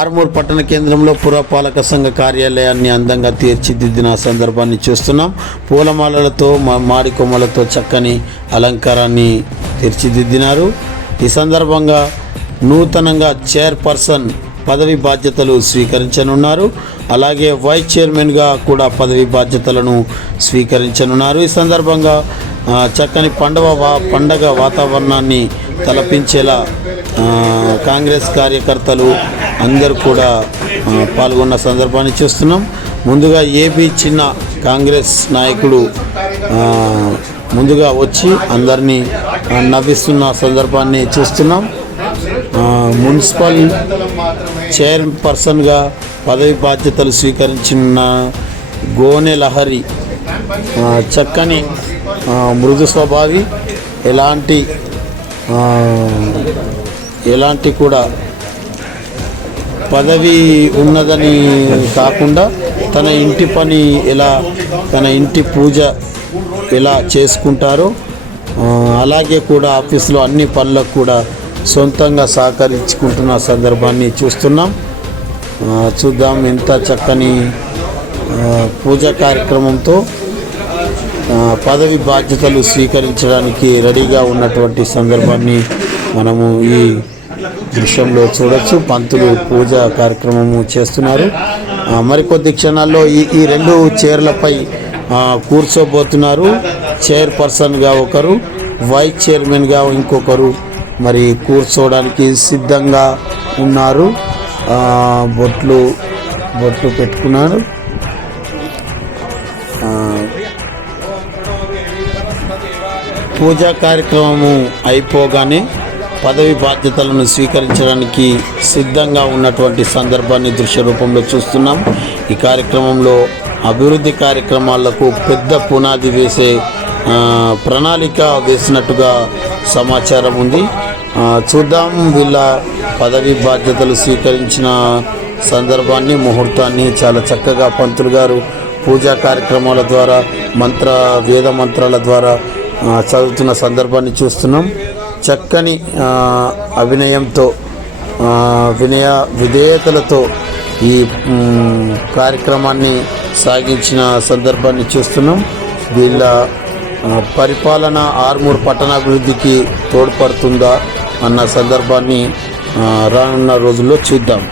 ఆర్మూర్ పట్టణ కేంద్రంలో పురపాలక సంఘ కార్యాలయాన్ని అందంగా తీర్చిదిద్దిన సందర్భాన్ని చూస్తున్నాం. పూలమాలలతో మాడి కొమ్మలతో చక్కని అలంకారాన్ని తీర్చిదిద్దినారు. ఈ సందర్భంగా నూతనంగా చైర్పర్సన్ పదవి బాధ్యతలు స్వీకరించనున్నారు. అలాగే వైస్ చైర్మన్గా కూడా పదవి బాధ్యతలను స్వీకరించనున్నారు. ఈ సందర్భంగా చక్కని పండగ వాతావరణాన్ని తలపించేలా కాంగ్రెస్ కార్యకర్తలు అందరూ కూడా పాల్గొన్న సందర్భాన్ని చూస్తున్నాం. ముందుగా ఏబీ చిన్న కాంగ్రెస్ నాయకుడు ముందుగా వచ్చి అందరినీ నవ్విస్తున్న సందర్భాన్ని చూస్తున్నాం. మున్సిపల్ చైర్పర్సన్గా పదవి బాధ్యతలు స్వీకరించిన గోనె లహరి చక్కని మృదు స్వభావి, ఎలాంటి కూడా పదవి ఉన్నదని కాకుండా తన ఇంటి పని తన ఇంటి పూజ ఎలా చేసుకుంటారో అలాగే కూడా ఆఫీసులో అన్ని పనులకు కూడా సొంతంగా సహకరించుకుంటున్న సందర్భాన్ని చూద్దాం. ఎంత చక్కని పూజా కార్యక్రమంతో పదవి బాధ్యతలు స్వీకరించడానికి రెడీగా ఉన్నటువంటి సందర్భాన్ని మనము ఈ దృశ్యంలో చూడొచ్చు. పంతులు పూజా కార్యక్రమము చేస్తున్నారు. మరికొద్ది క్షణాల్లో ఈ రెండు చైర్లపై కూర్చోబోతున్నారు. చైర్పర్సన్గా ఒకరు, వైస్ చైర్మన్గా ఇంకొకరు మరి కూర్చోవడానికి సిద్ధంగా ఉన్నారు. బొట్లు పెట్టుకున్నారు. పూజా కార్యక్రమము అయిపోగానే పదవి బాధ్యతలను స్వీకరించడానికి సిద్ధంగా ఉన్నటువంటి సందర్భాన్ని దృశ్య రూపంలో చూస్తున్నాం. ఈ కార్యక్రమంలో అభివృద్ధి కార్యక్రమాలకు పెద్ద పునాది వేసే ప్రణాళిక వేసినట్టుగా సమాచారం ఉంది. చూద్దాం. వీళ్ళ పదవి బాధ్యతలు స్వీకరించిన సందర్భాన్ని, ముహూర్తాన్ని చాలా చక్కగా పంతులు గారు పూజా కార్యక్రమాల ద్వారా వేద మంత్రాల ద్వారా చదువుతున్న సందర్భాన్ని చూస్తున్నాం. చక్కని అభినయంతో విధేయతలతో ఈ కార్యక్రమాన్ని సాగించిన సందర్భాన్ని చూస్తున్నాం. వీళ్ళ పరిపాలన ఆర్మూర్ పట్టణాభివృద్ధికి తోడ్పడుతుందా అన్న సందర్భాన్ని రానున్న రోజుల్లో చూద్దాం.